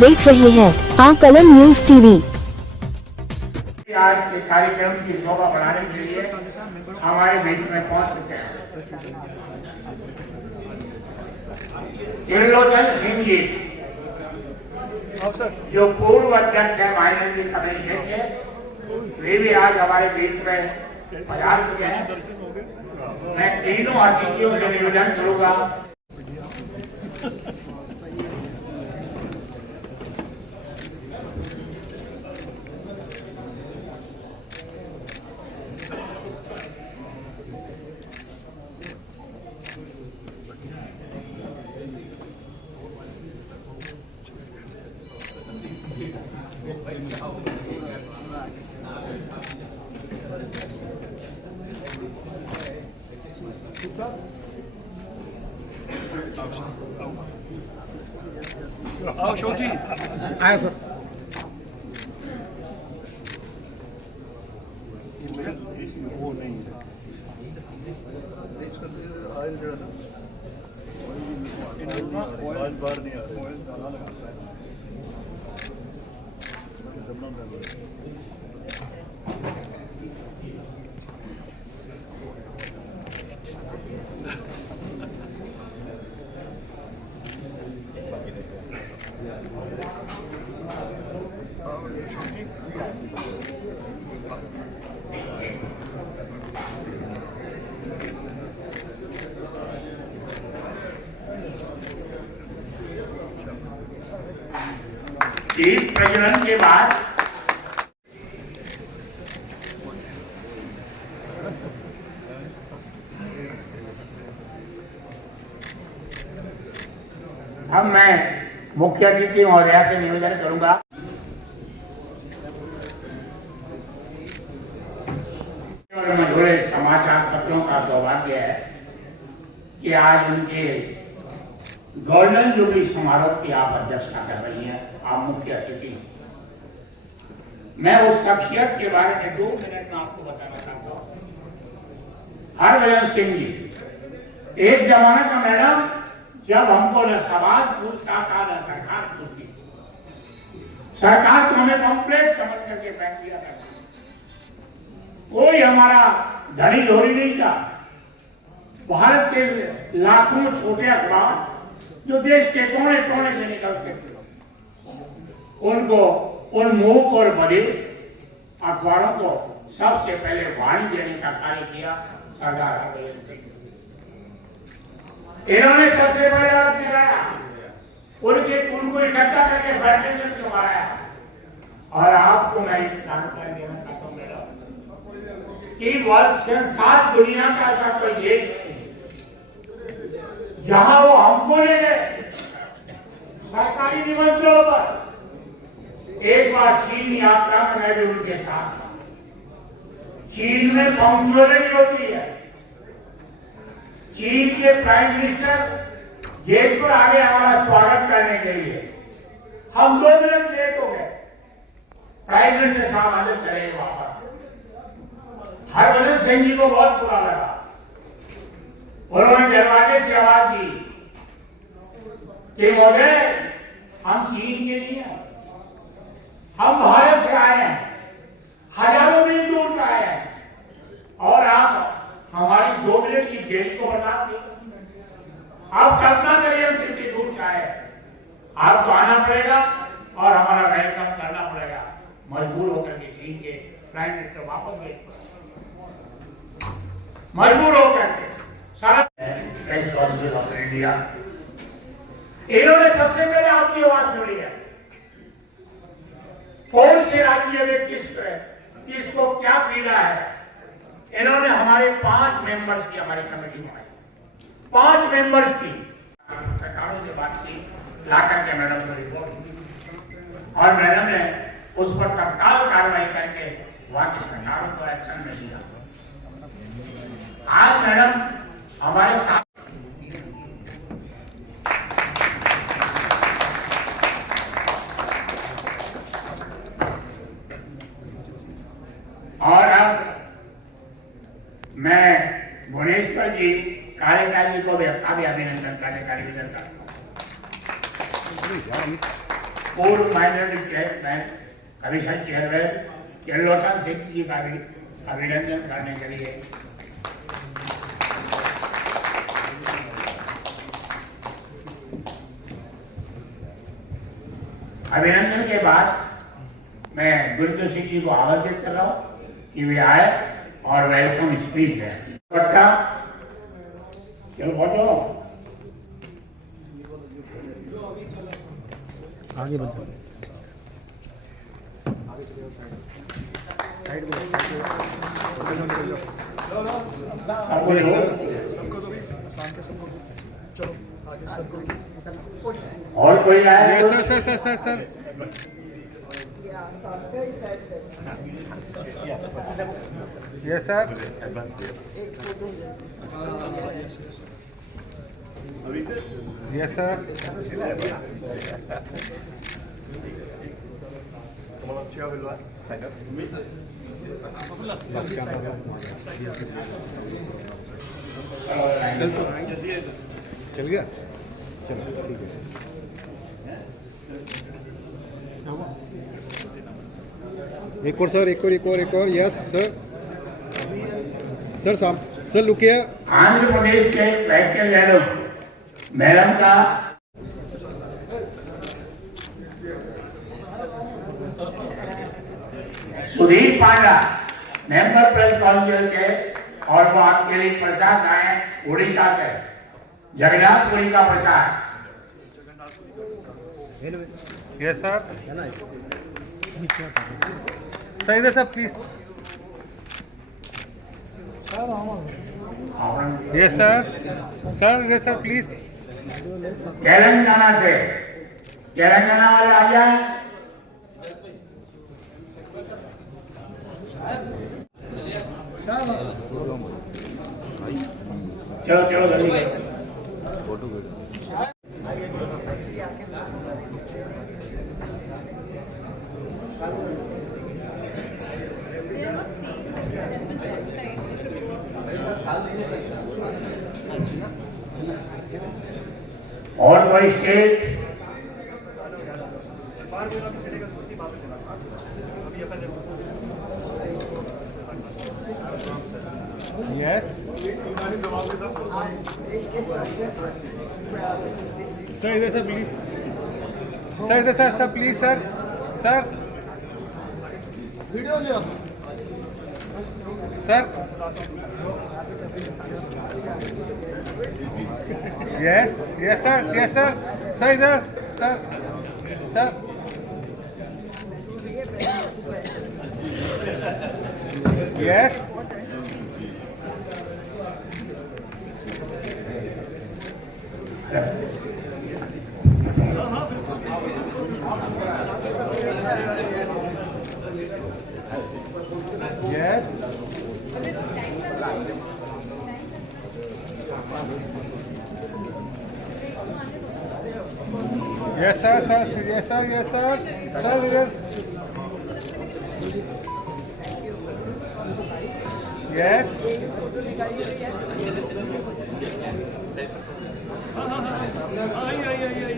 देख रहे हैं आकलन न्यूज टीवी। आज के कार्यक्रम की शोभा बढ़ाने के लिए हमारे बीच में पहुंच चुके हैं त्रिलोचन सिंह जी, जो पूर्व अध्यक्ष है माइनॉरिटी कमीशन के, वे भी आज हमारे बीच में पधार चुके हैं। मैं तीनों अतिथियों से निवेदन करूंगा आओ अशोक जी, आया सर। वो नहीं ऑयल बार नहीं आ रहा। दीप प्रज्वलन के बाद अब मैं मुख्य अतिथि महोदया से निवेदन करूंगा और मधुरे समाचार पत्रों का सौभाग्य है कि आज उनके गोल्डन जुबली समारोह की आप अध्यक्षता कर रही हैं, आप मुख्य अतिथि। मैं उस शख्सियत के बारे में 2 मिनट में आपको बताना चाहता हूं। हरभजन सिंह जी, एक जमाना का मैडम जब हमको न समाज पूछता था न सरकार पूछती, सरकार तो हमें कॉम्प्लेक्स समझ करके बैठ दिया था। कोई हमारा धनी धोरी नहीं था। भारत के लाखों छोटे अखबार जो देश के कोने कोने से निकलते थे, उनको उन मूक और बड़े अखबारों को सबसे पहले वाणी देने का कार्य किया सरदार हरभजन सिंह। इन्होंने सबसे बड़े अर्थ दिलाया, उनको इकट्ठा करके फेडरेशन करवाया। और आपको मैं जानकारी देना चाहता हूँ मेरा कि संसार दुनिया का ऐसा कोई देश जहां वो हमको ले गए सरकारी निमंत्रणों पर। एक बार चीन यात्रा में मैं भी उनके साथ था। चीन में पंक्चुअलिटी होती है। चीन के प्राइम मिनिस्टर गेट पर आगे हमारा स्वागत करने के लिए, हम 2 मिनट लेट हो गए। प्राइम मिनिस्टर साहब आगे चले गए वापस। हरभजन सिंह जी को बहुत बुरा लगा। उन्होंने दरवाजे से आवाज दी कि महोदय, हम चीन के नहीं हैं, हम भारत से आए हैं, हजारों मील दूर से आए हैं, और आप हमारी 2 मिनट की देरी को बता दी। आप कल्पना करिए हम कितनी दूर से आए। आपको आना पड़ेगा और हमारा वेलकम करना पड़ेगा। मजबूर होकर के चीन के प्राइम मिनिस्टर वापस गए, मजबूर होकर के। सारा प्रेस काउंसिल ऑफ इंडिया, इन्होंने सबसे पहले आपकी आवाज सुनी है। कौन से राज्य में किसको क्या पीड़ा है, इन्होंने हमारे 5 मेंबर्स की हमारी कमेटी बनाई। 5 मेंबर्स की सरकारों से बात की, लाकर के मैडम को रिपोर्ट दी और मैडम ने उस पर तत्काल कार्रवाई करके वहां की सरकारों को एक्शन में लिया। आज मैडम हमारे साथ और अब मैं भुवनेश्वर जी कार्यकारी को भी अभिनंदन कार्यकारी करता हूँ। पूर्व minority chairman commission chairman Trilochan Singh ji का भी अभिनंदन करने के लिए अभिनंदन के बाद मैं गुरदीप सिंह जी को आमंत्रित कर रहा हूं कि वे आए और वेलकम स्पीच है। चलो बोलो आगे बढ़ो। और कोई आए? Sir sir sir sir sir yes sir yes sir चल गया चलो ठीक है। एक और सर एक और yes sir sir look here. Andhra Pradesh के वैक्टर यादव मैडम का Sudhir Panda member press council के और वो आपके लिए प्रचार आए उड़ीसा से जगन्नाथपुरी का प्रचार। यस सर सर इधर सर प्लीज। यस सर इधर सर प्लीज। तेलंगाना से तेलंगाना वाले आ जाए। चलो चलो जल्दी और कोई स्टेट यस सर इधर सर प्लीज। सर इधर सर प्लीज सर वीडियो लियो सर। यस सर इधर sir yes Yes. Yes, sir. Yes, sir. Sir, yes.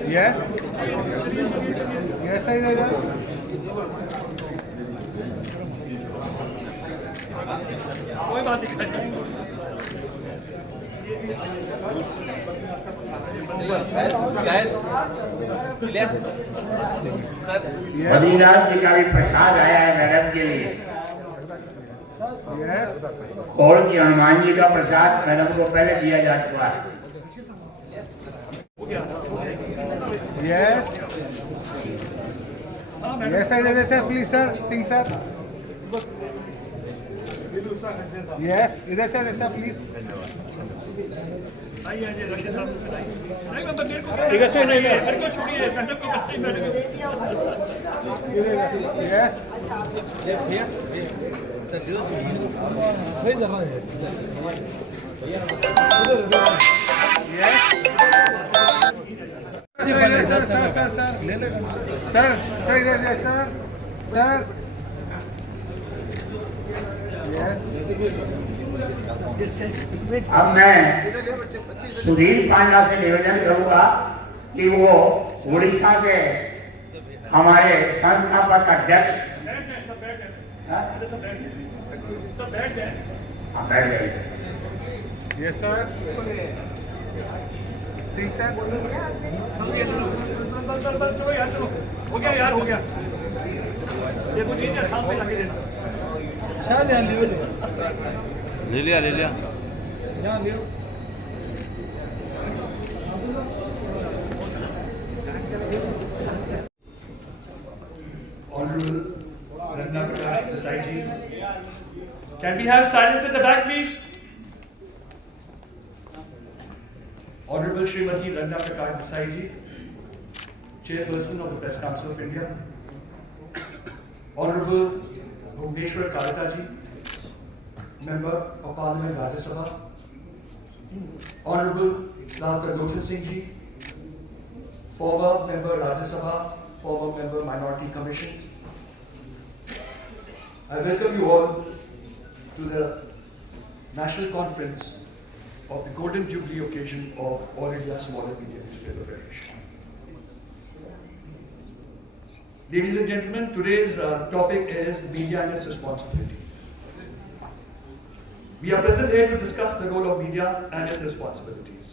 Yes. Yes, sir. कोई बात नहीं। बद्रीनाथ जी का भी प्रसाद आया है मैडम के लिए और कि हनुमान जी का प्रसाद मैडम को पहले दिया जा चुका है। Yes yes sir please sir Singh sir. Yes इधर सर प्लीज। इधर से नहीं मेरे को छोड़िए यस सर अब मैं सुधीर पांडा से निवेदन करूंगा कि वो उड़ीसा से हमारे संस्थापक अध्यक्ष बैठ जाए सब बैठ जाए हाँ? सब बैठ जाए सब बैठ जाए हाँ, बैठ गए। Yes, sir. See, sir. चलो यार चलो हो गया यार हो गया ये कुछ चीज है सामने लगे देना शायद यार ले लिया ले लिया यहाँ लियो. Honorable Ratna Prakash Desai ji, can we have silence at the back, please? Honorable Srimati Ratna Prakash Desai ji, Chairperson of the Press Council of India. Honorable Bhuvneshwar Kalata ji, Member of Parliament Rajya Sabha. Honorable Dr. Lochan Singh ji, former Member Rajya Sabha, former Member Minority Commission. I welcome you all to the National Conference of the Golden Jubilee occasion of All India Smaller Media Newspaper Federation. Ladies and gentlemen, today's topic is media and its responsibilities. We are present here to discuss the role of media and its responsibilities.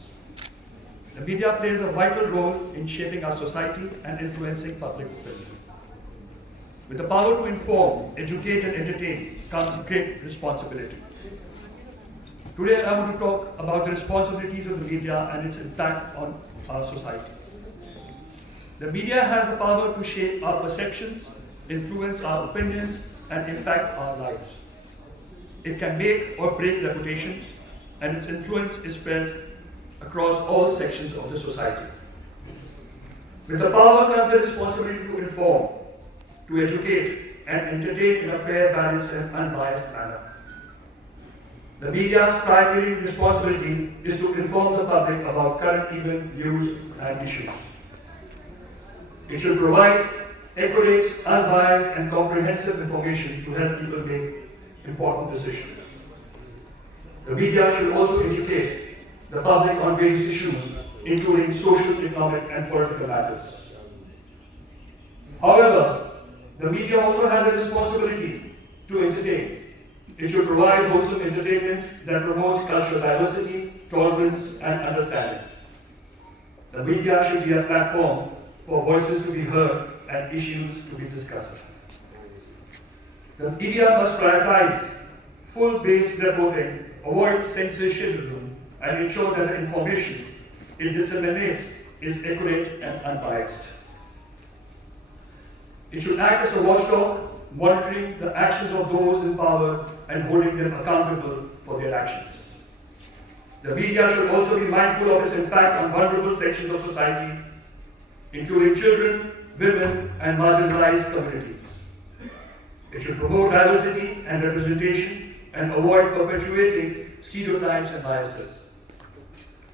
The media plays a vital role in shaping our society and influencing public opinion. With the power to inform, educate and entertain comes great responsibility. Today I want to talk about the responsibilities of the media and its impact on our society. The media has the power to shape our perceptions, influence our opinions and impact our lives. It can make or break reputations and its influence is felt across all sections of the society. With the power comes the responsibility to inform, to educate and entertain in a fair, balanced and unbiased manner. The media's primary responsibility is to inform the public about current events, news and issues. It should provide accurate, unbiased and comprehensive information to help people make important decisions. The media should also educate the public on various issues, including social, economic and political matters. However, the media also has a responsibility to entertain. It should provide wholesome entertainment that promotes cultural diversity, tolerance and understanding. The media should be a platform for voices to be heard and issues to be discussed. The media must prioritize full-based reporting, avoid censorship and ensure that the information it disseminates is accurate and unbiased. It should act as a watchdog, monitoring the actions of those in power and holding them accountable for their actions. The media should also be mindful of its impact on vulnerable sections of society, including children, women, and marginalized communities. It should promote diversity and representation and avoid perpetuating stereotypes and biases.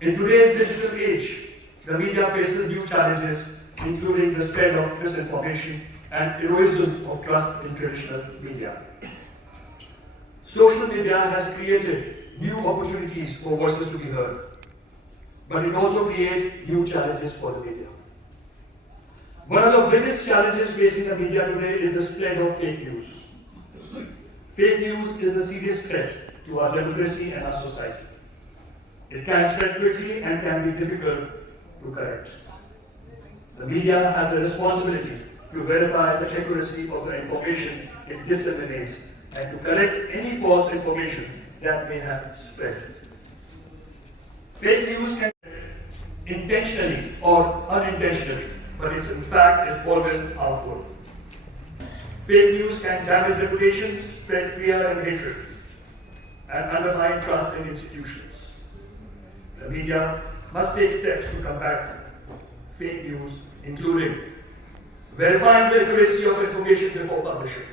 In today's digital age, the media faces new challenges, including the spread of misinformation and erosion of trust in traditional media. Social media has created new opportunities for voices to be heard, but it also creates new challenges for the media. One of the biggest challenges facing the media today is the spread of fake news. Fake news is a serious threat to our democracy and our society. It can spread quickly and can be difficult to correct. The media has a responsibility to verify the accuracy of the information it disseminates and to correct any false information that may have spread. Fake news can be intentionally or unintentionally, but its impact is always harmful. Fake news can damage reputations, spread fear and hatred, and undermine trust in institutions. The media must take steps to combat fake news, including verifying the accuracy of information before publishing,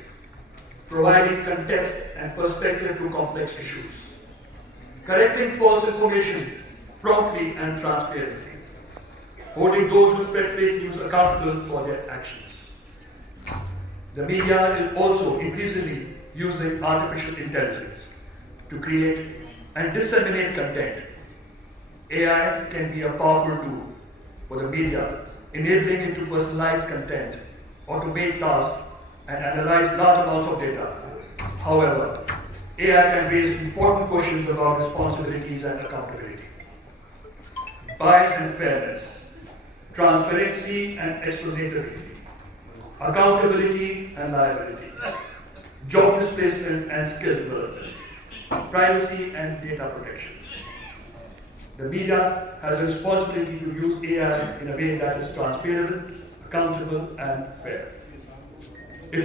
providing context and perspective to complex issues, correcting false information promptly and transparently, holding those who spread fake news accountable for their actions. The media is also increasingly using artificial intelligence to create and disseminate content. AI can be a powerful tool for the media, enabling it to personalize content automate tasks, and analyze large amounts of data. However, AI can raise important questions about responsibilities and accountability, bias and fairness, transparency and explainability, accountability and liability, job displacement and skill development, privacy and data protection. The media has a responsibility to use AI in a way that is transparent, accountable, and fair. It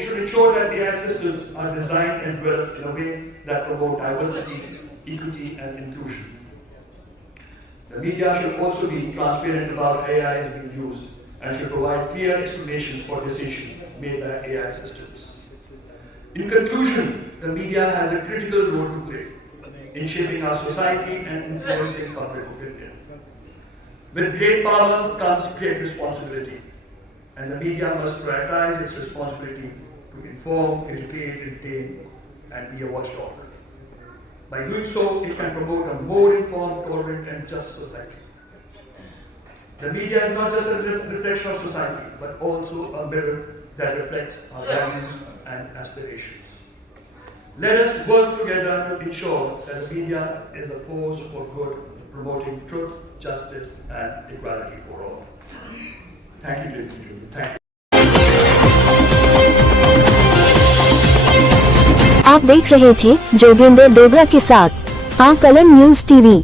should ensure that AI systems are designed and developed in a way that promote diversity, equity, and inclusion. The media should also be transparent about how AI is being used and should provide clear explanations for decisions made by AI systems. In conclusion, the media has a critical role to play in shaping our society and influencing public opinion. With great power comes great responsibility, and the media must prioritize its responsibility to inform, educate, entertain, and be a watchdog. By doing so, it can promote a more informed, tolerant, and just society. The media is not just a reflection of society, but also a mirror that reflects our values and aspirations. Let us work together to ensure that the media is a force for good, promoting truth, justice, and equality for all. Thank you, ladies and gentlemen. Thank you. आप देख रहे थे जोगेंद्र डोगरा के साथ कलम news TV.